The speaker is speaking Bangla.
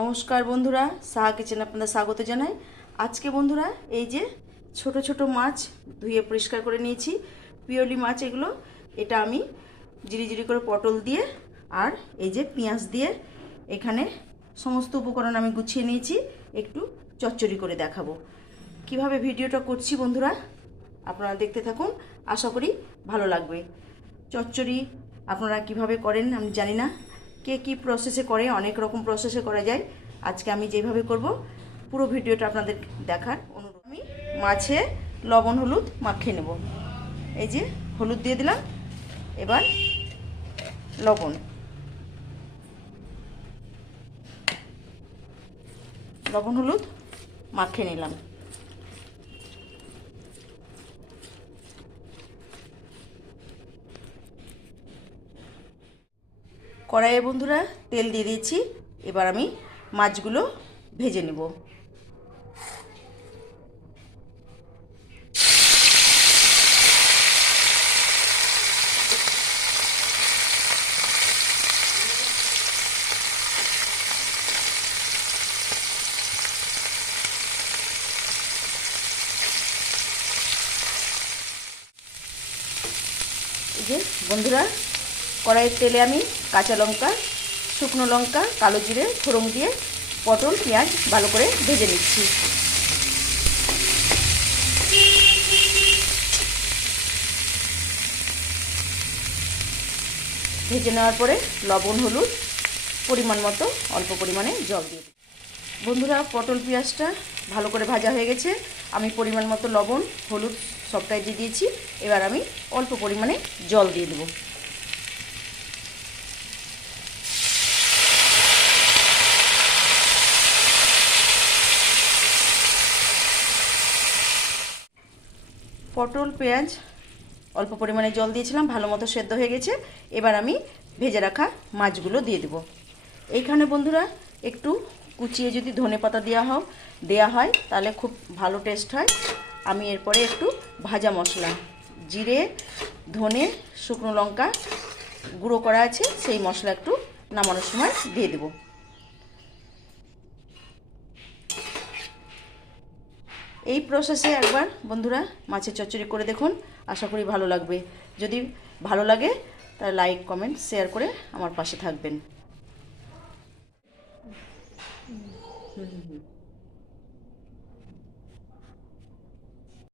নমস্কার বন্ধুরা, সাহা কিচেনে আপনাদের স্বাগত জানাই। আজকে বন্ধুরা এই যে ছোট ছোট মাছ ধুয়ে পরিষ্কার করে নিয়েছি, পিওলি মাছ এগুলো। এটা আমি জিরি জিরি করে পটল দিয়ে আর এই যে পেঁয়াজ দিয়ে এখানে সমস্ত উপকরণ আমি গুছিয়ে নিয়েছি, একটু চচ্চড়ি করে দেখাবো। কিভাবে ভিডিওটা করছি বন্ধুরা আপনারা দেখতে থাকুন, আশা করি ভালো লাগবে। চচ্চড়ি আপনারা কিভাবে করেন আমি জানি না, কে কী প্রসেসে করে, অনেক রকম প্রসেসে করা যায়। আজকে আমি যেভাবে করব পুরো ভিডিওটা আপনাদের দেখার অনুরোধ। আমি মাছে লবণ হলুদ মাখিয়ে নেব। এই যে হলুদ দিয়ে দিলাম, এবার লবণ হলুদ মাখিয়ে নিলাম। কড়াইয়ে বন্ধুরা তেল দিয়ে দিয়েছি, এবার আমি মাছগুলো ভেজে নেব। এই যে বন্ধুরা কড়াইয়ের তেলে আমি কাঁচা লঙ্কা, শুকনো লঙ্কা, কালো জিরে ফোড়ন দিয়ে পটল পেঁয়াজ ভালো করে ভেজে নিচ্ছি। ভেজে নেওয়ার পরে লবণ হলুদ পরিমাণ মতো অল্প পরিমাণে জল দিয়ে দিই। বন্ধুরা পটল পেঁয়াজটা ভালো করে ভাজা হয়ে গেছে, আমি পরিমাণ মতো লবণ হলুদ সবটাই দিয়ে দিয়েছি। এবার আমি অল্প পরিমাণে জল দিয়ে দেবো। পটল পেঁয়াজ অল্প পরিমাণে জল দিয়েছিলাম, ভালো মতো সেদ্ধ হয়ে গেছে। এবার আমি ভেজে রাখা মাছগুলো দিয়ে দেব। এইখানে বন্ধুরা একটু কুচিয়ে যদি ধনেপাতা দেওয়া হয় তাহলে খুব ভালো টেস্ট হয়। আমি এরপরে একটু ভাজা মশলা জিরে ধনে শুকনো লঙ্কা গুঁড়ো করা আছে, সেই মশলা একটু নামানোর সময় দিয়ে দেব। এই প্রসেসে একবার বন্ধুরা মাছের চচ্চড়ি করে দেখুন, আশা করি ভালো লাগবে। যদি ভালো লাগে তাহলে লাইক কমেন্ট শেয়ার করে আমার পাশে থাকবেন।